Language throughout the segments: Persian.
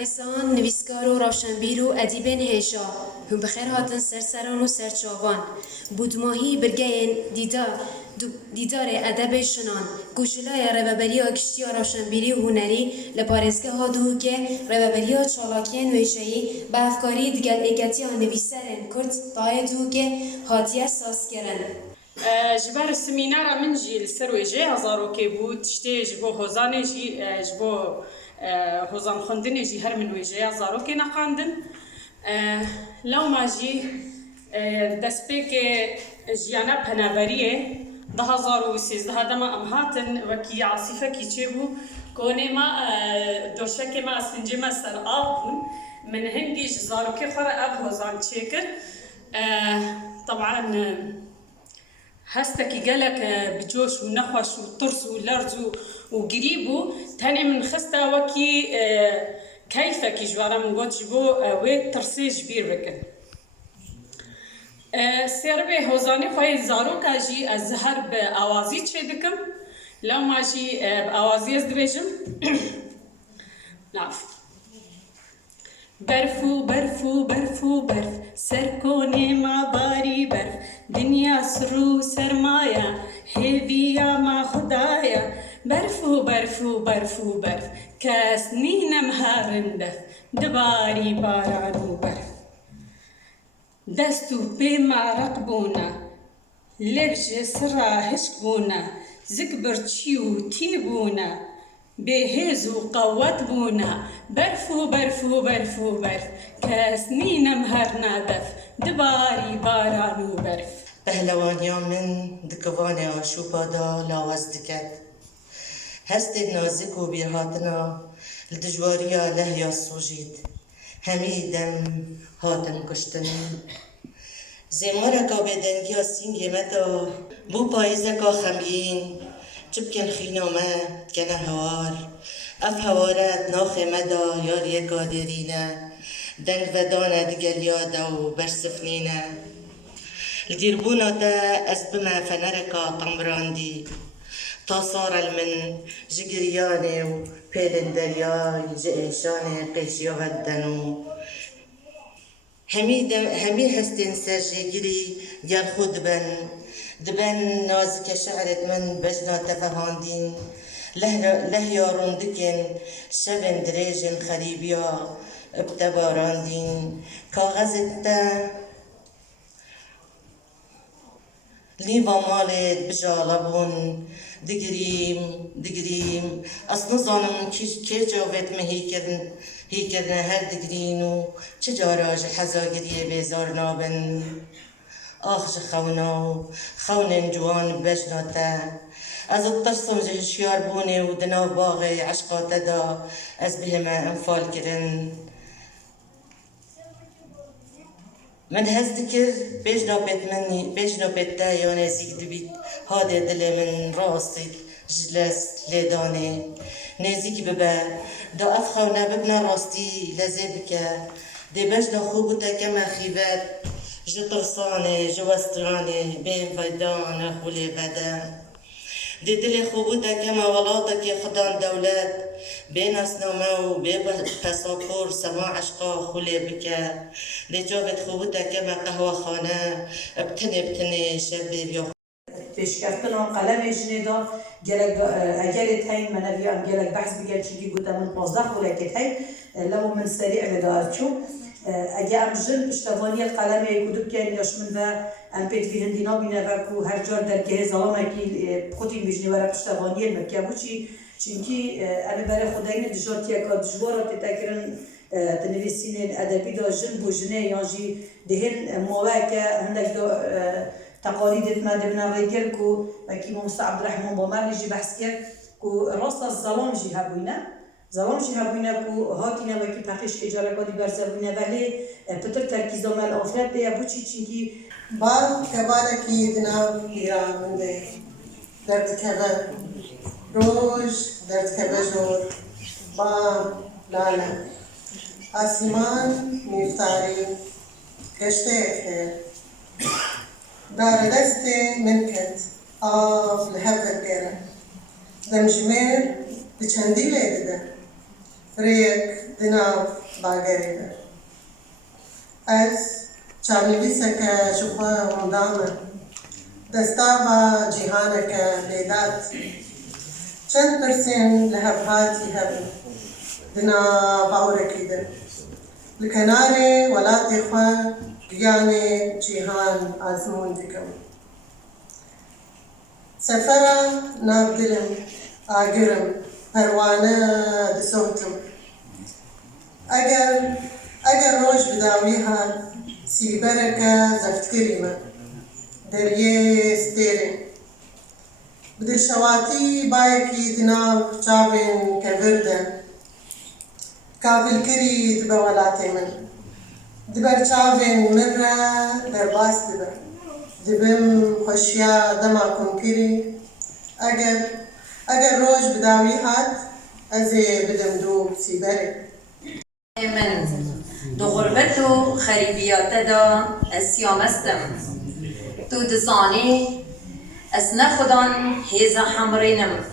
ایسان نویسکار و روشنبیر و ادیبین هیشا هم بخیر هاتن سرسران و سرچاوان بودماهی برگین دیدار ادب شنان گوشلای رببری آگشتی و روشنبیری و هنری لپارزگه ها دو که رببری ها چالاکین ویشایی به افکاری دگل ایگتی ها نویسرن کرد تای دو که هاتیه ساس کرن جبر سمینار من جی لسر ویجی هزارو که بود تشتی جبو هوزانه جی جبو هوزان خوندنی جی هر من ویجی هزارو که نخاندن لو ما جی دست که جیانا پنابریه 2013 دما امهاتن وکی عاصفه کی چه بو کونه ما دوشک ما اسنجی ما سر آبون من هنگی جزارو که خورا اب هوزان چیکر طبعا هستكي قالك بجوش ونخوش وطرس ولرز وقريبو تاني من خستا وكي كيفك جوارا من قوتش بو وي ترسي جبير بكن سيربي هوزاني خوي زارو كاجي الزهر بأوازي تشيدكم لو ماجي بأوازي ازدبيجم نعرف برفو برفو برفو برف سرکونه ما باری برف دنیا سرو سرمایا هیویا ما خدایا برفو برفو برفو برف کس نینم هارندف دباری بارانو برف دستو بی معرق بونا لبج سرا هشک بونا زکبر چیو تی بونا بهز وقوت بونا برفو برفو برفو برف كاسنين مهر نادف دباري بارانو برف پهلوانیا من دکوانه آشوبا دا لاوز دکت هست نازک و بیرهاتنا لدجواریا لهیا سوجید همی دم هاتن کشتن زمارکا بدنگیا سینگی مدا بو پایزکا خمگین چبکن خینامه کنه هوار اف هوارت ناخ مدا یار یک قادرینه دنگ و دانه دگل یاده و برسفنینه الديربونا دا أزبما فنركا طمراندي تصار المن جقرياني وبيلن درياي جئشاني قيشيو هدنو همي هستين سرجي جري جال خود دبن نازك شعرت من بجنا تفهاندين له رندكن شبن دريجن خريبيا ابتباراندين كاغزتا لیوا مالت بجالبون دگریم اصلا زانم که جاوت مه هی کردن هر دگرینو چه جاراج حزاگریه بیزار نابن آخ خونن جوان بجناته از الترسم جهشیار بونه و دنا باغ عشقاته دا از بهما انفال کرن من هزدكر بيجنا بيتا يا نزيك دبيت هذا دل من راسي جلس لداني نزيك ببا دا أفخونا ببنا راستي لزبك دي بجنا خوبتا كما خيبات جو طرساني جو استراني بين فيدان خولي غدا دي دل خوبتا كما ولاتك خدان دولات بين اسنوما وبين باسبور سما عشقا خولي بك دي جابت خوبتا كما قهوة خانة بتني شبير يو پیشکفتن قلم جنیدا گلک اگر تایم منوی ام گلک بحث بگل چیزی گفتم من 15 خلکت هی لو من سریع بدار شو اگر ام جن پشتوانی القلم کدوب کن یاش من و ام پیت فی هندینا بینه و کو هر جار در که زلمه کی خودی میجنی ورا پشتوانی المکه بوچی چونکی ام برای خدای ندجاتی که دجوارات تکرن تنویسین ادبی دا جن بوجنه یا جی دهن مواقع هندک دو تقاليد ما دبنا رجال كو كي موسى عبد الرحمن بومار يجي بحث كر كو راس الظلام جهابوينا كو هاتينا وكي بحثش إجارة كودي برزابوينا ولی پتر تركيز مال آخرت ده بوچی چینکی بار كبارة كي دنا هيران من ده درد كبر روش درد كبر جور بام لالا آسمان مفتاري كشته خير دار دست منكت لهفت ديره دمجمير بچندی لیده ريك دناف باقريبا از چارنویسک شخوا مدامه دستاوا جیهانک لیدات چند پرسین لهبهاتی هبن دنا باورکی دن لکناری ولاتی خوا گیانی جیهان آزمون دکم سفرة نابدلم آقرم پروانه دسوتم اگر روش بداویها سیبرکه زفت کریمه دریه ستیرین بدل شواتی بایکی دناو چاوین كفرده كافل كري دبا ولاتي من دبر چاوین مرة درباس دبم خوشیا دما کن کری اگر روش بداوی هات ازي بدم دو سيبري من دو غربت و خریبیات دا اسیام استم تو دزانی اس نخدان هیزا حمرینم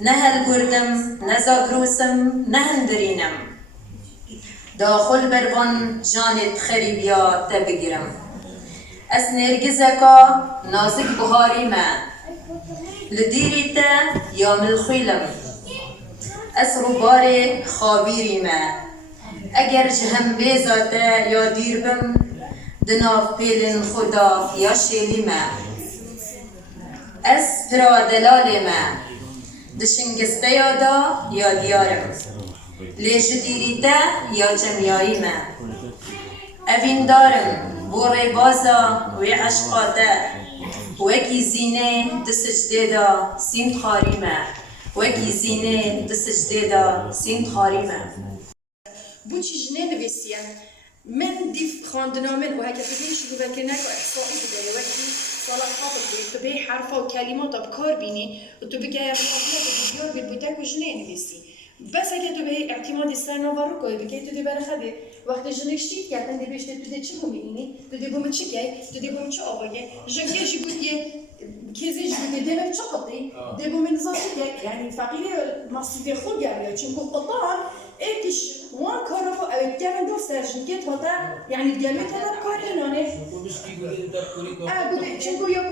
نه هلگردم نه زاگروسم نه هندرینم داخل بروان جانت خریبیات بگیرم اس نرگزکا نازک بهاری ما لدیری تا یا ملخیلم اس روبار خابیری ما اگر جهم بیزاتا یا دیر بم دناف پیلن خدا یا شیلی ما اس پرا دلال ما دشنگسته یادا یا دیارم لیش دیریتا یا جمعیایی ما اوین دارم بوری بازا وی عشقاتا وکی زینه دسجده دا سیمت خاری ما وکی زینه دسجده دا سیمت خاری ما بوچی جنه نویسیه من دیف خواندنامن و هکه تبیش رو بکنه و احصایی بده وکی سالات خاطر بید تو بی حرفا و کلمات بکار بینی و تو بگه اخلاقیات و بیدیار بید بودک و جنه نویسی بس اگه تو به اعتماد سرناوه رو کنی بگه تو دی برخده وقتی جنشتید کردن دی بیشتر تو دی چه بومینی تو دی بوم چه کی تو دی بوم چه آقایه جنگیشی بود یه کیزیش بود دی بوم چه قطعی دی بوم نزاعی یعنی فقیری مصیفی خود گریه چون قطعان ایکش وان کارو او کردن دو سرجنگیت هاتا یعنی گلویت هاتا کاری نانه بوده چون گویا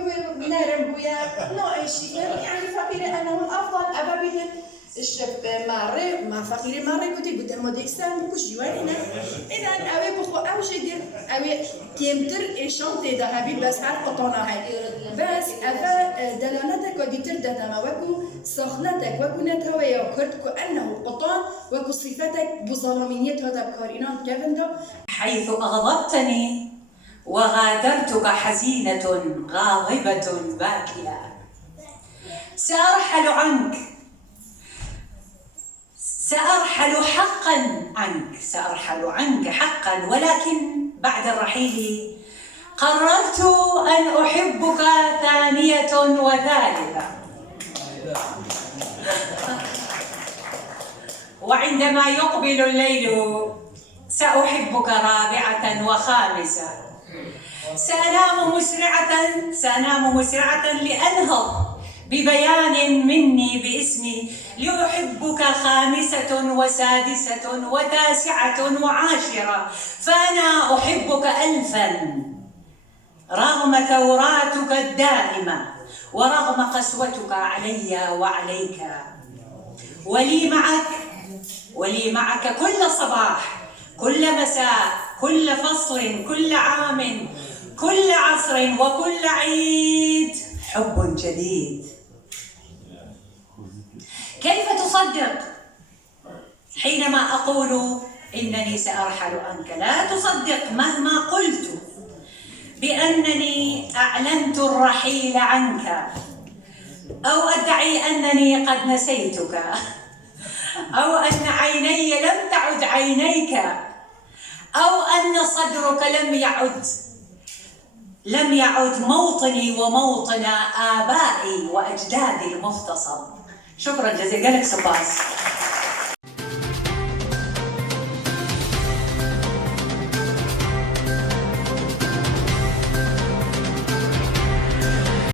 نرم گویا نایشی یعنی فقیری انا الافضل ابا بیدن الشاب ماري ما فقير ماري قلت ما ديستان بكوش جوارينا إذا أوي بخو أو شدير أوي كيمتر إشانتي ده هبي بس عارف قطعنا هاي بس أفا دلالتك وديتر ده ما وكو سخنتك وكو نتهوى يا كرت كو أنه قطعان وكو صفتك بظلامينيت هذا بكارينان كيفن ده حيث أغضبتني وغادرتك حزينة غاضبة باكية سأرحل عنك سأرحل عنك حقا ولكن بعد الرحيل قررت أن أحبك ثانية وثالثة وعندما يقبل الليل سأحبك رابعة وخامسة سأنام مسرعة لأنهض ببيان مني باسمي لأحبك خامسة وسادسة وتاسعة وعاشرة فأنا أحبك ألفا رغم ثوراتك الدائمة ورغم قسوتك علي وعليك ولي معك كل صباح كل مساء كل فصل كل عام كل عصر وكل عيد حب جديد. كيف تصدق حينما أقول إنني سأرحل عنك؟ لا تصدق مهما قلت بأنني أعلنت الرحيل عنك أو أدعي أنني قد نسيتك أو أن عيني لم تعد عينيك أو أن صدرك لم يعد موطني وموطن آبائي وأجدادي المغتصب. شكرا جزيلا لك سباس.